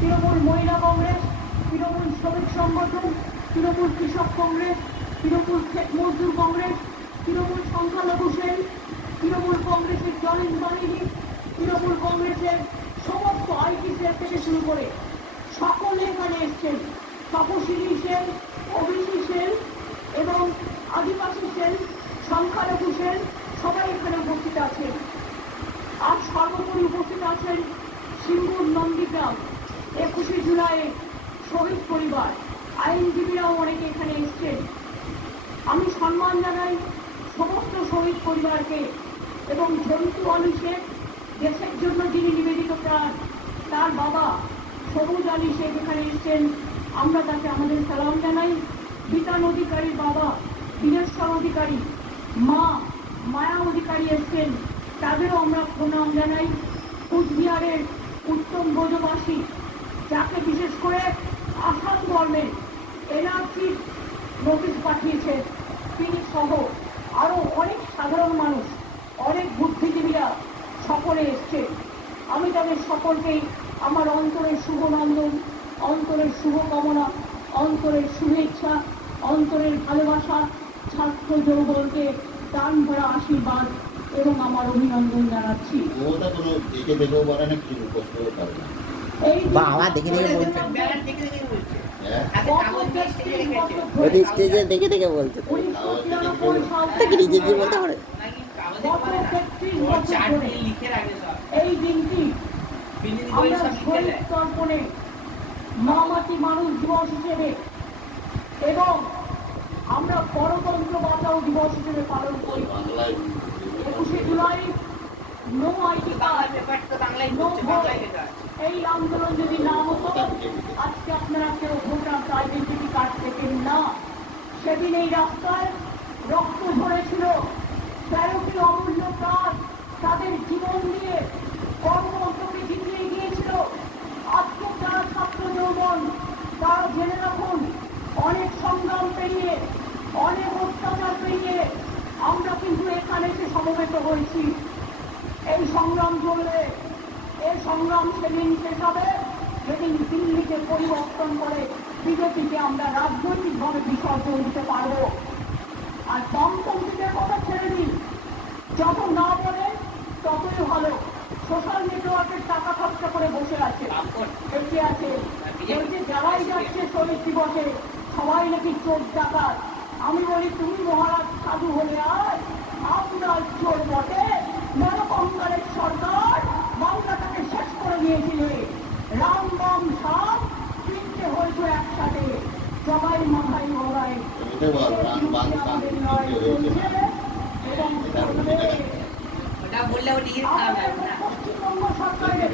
তৃণমূল মহিলা কংগ্রেস, তৃণমূল শ্রমিক সংগঠন, তৃণমূল কৃষক কংগ্রেস, তৃণমূল মজদুর কংগ্রেস, তৃণমূল সংখ্যালঘু সেল, তৃণমূল কংগ্রেসের জয়েন্ট বাহিনী, তৃণমূল কংগ্রেসের সমস্ত আইটি সেল থেকে শুরু করে সকলে এখানে এসছেন। তপশিলি সেল, ওবিসি সেল এবং আদিবাসী সেল, সংখ্যালঘু সেল সবাই এখানে উপস্থিত আছেন। আর সর্বোপরি উপস্থিত আছেন সিঙ্গুর নন্দীগ্রাম 21শে জুলাই শহীদ পরিবার, আইনজীবীরাও অনেকে এখানে এসছেন। আমি সম্মান জানাই সমস্ত শহীদ পরিবারকে এবং ঝন্টু আলী শেখ, দেশের জন্য যিনি নিবেদিত প্রাণ, তার বাবা সবুজ আলী শেখ এখানে এসছেন, আমরা তাকে আমাদের সালাম জানাই। বিতান অধিকারীর বাবা বীরেশ্বর অধিকারী, মা মায়া অধিকারী এসছেন, তাদেরও আমরা প্রণাম জানাই। কুচবিহারের উত্তম ব্রজবাসী, যাকে বিশেষ করে আসাম গভর্নমেন্ট এনআরসির নোটিশ পাঠিয়েছে, তিনি সহ আরো অনেক সাধারণ মানুষ, অনেক বুদ্ধিজীবীরা সকলে এসছে। আমি তাদের সকলকেই আমার অন্তরের শুভনন্দন, অন্তরের শুভকামনা, অন্তরের শুভেচ্ছা, অন্তরের ভালোবাসা, ছাত্র যৌবনকে দান ভরা আশীর্বাদ এবং আমার অভিনন্দন জানাচ্ছি। এই বাবা দেখে দেখে বলছে, স্টেজে দেখে দেখে বলছে, নিজে বলতে পারে। এই দিনটি আমরা শহীদ তর্পণে মামাটি মানুষ দিবস হিসেবে এবং আমরা গণতন্ত্র বাঁচাও দিবস হিসেবে পালন করি। 21শে জুলাই no ID card, no vote, এই আন্দোলন যদি না হতো আজকে আপনারা কেউ ভোটার আইডেন্টিটি কার্ড পেতেন না। সেদিন এই রাস্তায় রক্ত ঝরেছিল, 13টি অমূল্য প্রাণ তাদের জীবন দিয়ে কর্মকে জিতিয়ে গিয়েছিল। আজকে যারা ছাত্র যৌবন, তারা জেনে রাখুন, অনেক সংগ্রাম পেরিয়ে, অনেক অত্যাচার পেরিয়ে আমরা কিন্তু এখানে এসে সমবেত হয়েছি। এই সংগ্রাম চলবে, এই সংগ্রাম সেদিন শেষ হবে যেদিন দিল্লিকে পরিবর্তন করে বিজেপিকে আমরা রাজনৈতিকভাবে বিসর্জন দিতে পারবো। আর বামপন্থীদের কথা ছেড়ে দিন, যত না বলে ততই ভালো। সোশ্যাল নেটওয়ার্কের টাকা খরচা করে বসে আছে, বেঁচে আছে, বলছে যারাই যাচ্ছে শহীদ দিবসে সবাই নাকি চোর ডাকাত। আমি বলি তুমি মহারাজ সাধু হলে আর আপনার চোর বটে। নরকঙ্কালের সরকার বাংলাটাকে শেষ করে দিয়েছিলে, রাম বাম সাম তিনটে হয়েছে একসাথে, সবাই মাথায় গড়ায় আমাদের লড়াই চলছে এবং পশ্চিমবঙ্গ সরকারের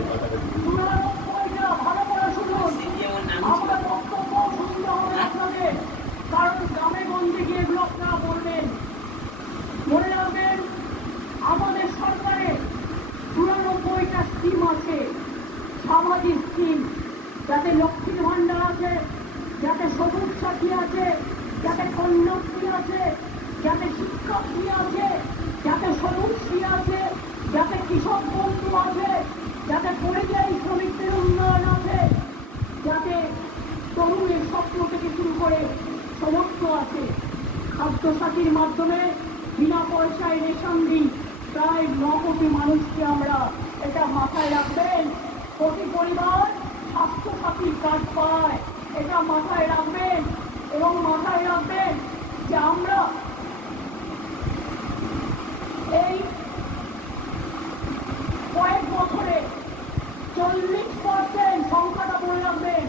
99টা ভালো করে শুনুন, আমরা বক্তব্য শুনতে হবে আপনাদের, কারণ গ্রামে গঞ্জে গিয়ে এগুলো আপনারা বলবেন। মনে রাখবেন আমাদের সরকারে 99টা স্কিম আছে, সামাজিক স্কিম, যাতে লক্ষ্মীর ভান্ডার আছে, যাতে সবুজ সাথী আছে, যাতে কন্যাশ্রী আছে, যাতে শিক্ষাশ্রী আছে, যাতে সবুজশ্রী আছে, যাতে কৃষক বন্ধু আছে, যাতে পরিযায়ী শ্রমিকদের উন্নয়ন আছে, যাতে তরুণের স্বপ্ন থেকে শুরু করে সমস্ত আছে। খাদ্য সাথীর মাধ্যমে বিনা পয়সায় রেশন দিই প্রায় 9 কোটি মানুষকে আমরা, এটা মাথায় রাখবেন। প্রতি পরিবার স্বাস্থ্য সাথীর কার্ড পায়, এটা মাথায় রাখবেন। এবং মাথায় রাখবেন যে আমরা এই কয়েক বছরে 40% সংখ্যাটা বলে রাখবেন,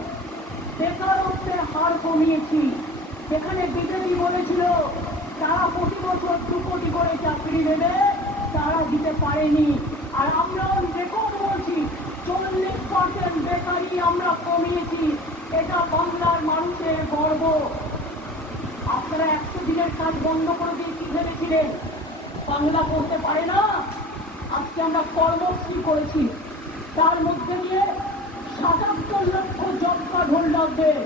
বেকারত্বের হার কমিয়েছি। যেখানে বিজেপি বলেছিল তারা প্রতি বছর 2 কোটি করে চাকরি দেবে, তারা দিতে পারেনি। আর আমরা রেকর্ড বলছি 40% বেকারি আমরা কমিয়েছি, এটা বাংলার মানুষের গর্ব। আপনারা 100 দিনের কাজ বন্ধ করে দিয়ে কি ভেবেছিলেন বাংলা করতে পারে না? আজকে আমরা কর্মশ্রী করেছি, তার মধ্যে দিয়ে 77 লক্ষ জব কার্ড হোল্ডারদের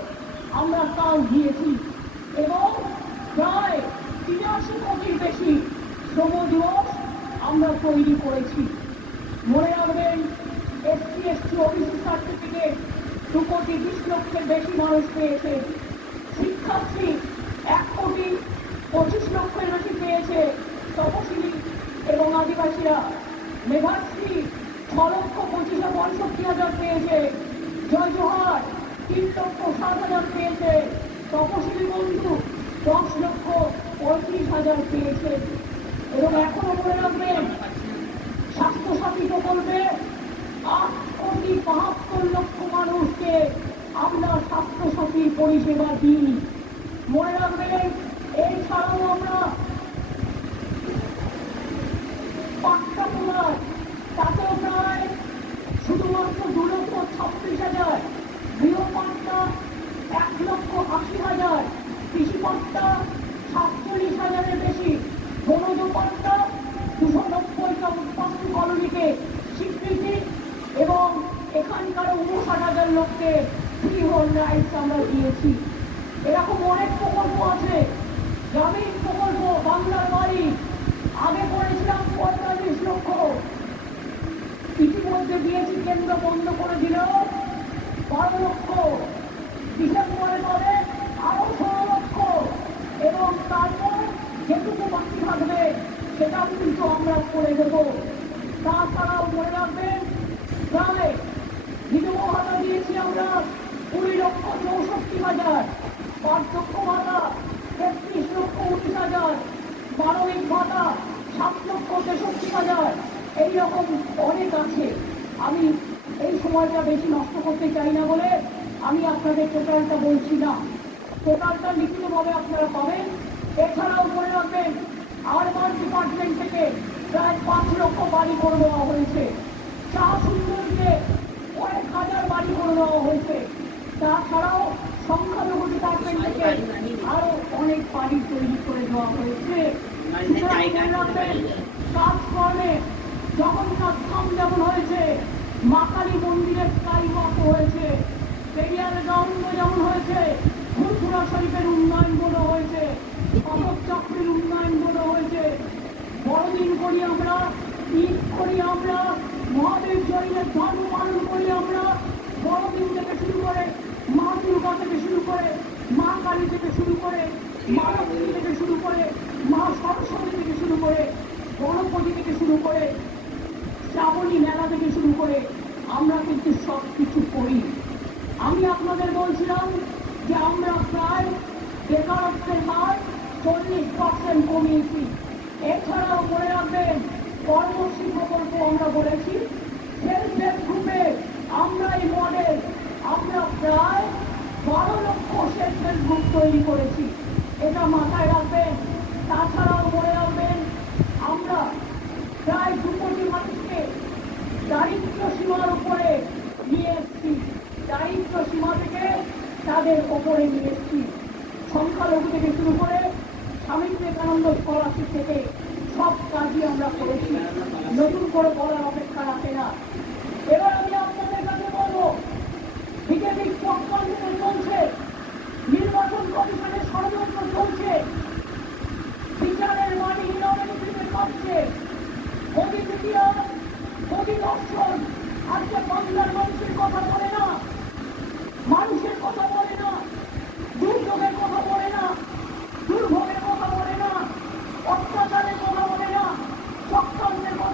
আমরা তাও দিয়েছি এবং প্রায় 83 কোটির বেশি শ্রম দিবস আমরা তৈরি করেছি। মনে রাখবেন SC ST OBC সার্টিফিকেট 2,20,00,000-এর বেশি মানুষ পেয়েছে। শিক্ষার্থী 1,25,00,000-এর বেশি পেয়েছে তপশিলি এবং আদিবাসীরা। মেধাশ্রী 6,25,65,000 পেয়েছে। জয় জোহার 3,07,000 পেয়েছে। তপশিলি বন্ধু 10,35,000 পেয়েছে। এবং এখনো মনে রাখবেন, স্বাস্থ্যসাথী প্রকল্পে 8,72,00,000 মানুষকে আমরা স্বাস্থ্যসাথী পরিষেবা দিই। মনে রাখবেন, এছাড়াও আমরা পাট্টা প্রদান, তাতেও প্রায় শুধুমাত্র 2,26,000, গৃহপাট্টা 1,80,000, কৃষি পাট্টা 47,000-এর বেশি, বনজ পাট্টা 290টা উৎপাদন কলোনিকে স্বীকৃতি এবং এখানকার 59,000 লোককে ফ্রি হোম রাইটস আমরা দিয়েছি। এরকম অনেক প্রকল্প আছে। গ্রামীণ প্রকল্প বাংলার বাড়ি আগে করেছিলাম 45 লক্ষ, ইতিমধ্যে দিয়েছি, কেন্দ্র বন্ধ করে দিল 12 লক্ষ, ডিসেম্বরে পাবে আরো 16 লক্ষ, এবং তারপর যেটুকু বাকি থাকবে সেটাও কিন্তু আমরা করে দেব। তাছাড়াও মনে রাখবেন, প্রায় বিধবা ভাতা দিয়েছি আমরা 20,64,000, বার্ধক্য ভাতা 33,19,000, মানবিক ভাতা 7,63,000। এইরকম অনেক আছে। আমি এই সময়টা বেশি নষ্ট করতে চাই না বলে আমি আপনাদের টোটালটা বলছি না। টোটালটা লিখিতভাবে আপনারা পাবেন। এছাড়াও মনে রাখবেন, আরবান ডিপার্টমেন্ট থেকে প্রায় 5 লক্ষ বাড়ি করে দেওয়া হয়েছে। চা সুন্দরকে কয়েক হাজার বাড়ি করে দেওয়া হয়েছে। তাছাড়াও সংখ্যালঘু ডিপার্টমেন্ট থেকে আরো অনেক বাড়ি তৈরি করে দেওয়া হয়েছে। কাজকর্মে জগন্নাথ ধাম যেমন হয়েছে, মা কালী মন্দিরের স্কাই ওয়াক হয়েছে, পেরিয়ার গ্রাউন্ড যেমন হয়েছে, ফুরফুরা শরীফের উন্নয়ন বোর্ড হয়েছে, অশোক চক্রের উন্নয়ন বোর্ড হয়েছে। বড়দিন করি আমরা, ঈদ করি আমরা, মহাদেব জৈনের ধর্ম পালন করি আমরা। বড়দিন থেকে শুরু করে, মা দুর্গা থেকে শুরু করে, মা কালী থেকে শুরু করে, মা লক্ষ্মী থেকে শুরু করে, মা সরস্বতী থেকে শুরু করে, গণপতি থেকে শুরু করে, শ্রাবণী মেলা থেকে শুরু করে আমরা কিন্তু সব কিছু করি। আমি আপনাদের বলছিলাম যে আমরা প্রায় বেকারত্বের হার 40% কমিয়েছি। এছাড়াও মনে রাখবেন, কর্মশ্রী প্রকল্প আমরা বলেছি, সেলফ হেল্প গ্রুপে আমরা এই মডেল আমরা প্রায় 12 লক্ষ সেলফ হেল্প গ্রুপ তৈরি করেছি। এটা মাথায় রাখবেন। তাছাড়াও মনে রাখবেন, আমরা প্রায় 2 কোটি মানুষকে দারিদ্র সীমার উপরে নিয়ে এসেছি। দারিদ্র সীমা থেকে তাদের ওপরে নিয়ে এসেছি। সংখ্যালঘু থেকে শুরু করে স্বামী বিবেকানন্দ স্কলারশিপ থেকে সব কাজই আমরা করেছি। নতুন করে বলার অপেক্ষা রাখে না। এবার আমি আপনাদের কাছে বলবো, বিজেপি চক্রান্ত চলছে, নির্বাচন কমিশনের ষড়যন্ত্র চলছে, বিচারের মানি হিরোনিতে পাচ্ছে, মোদী মিডিয়া, মোদী দর্শন আজকে বাংলার মানুষের কথা বলে না, মানুষের কথা বলে।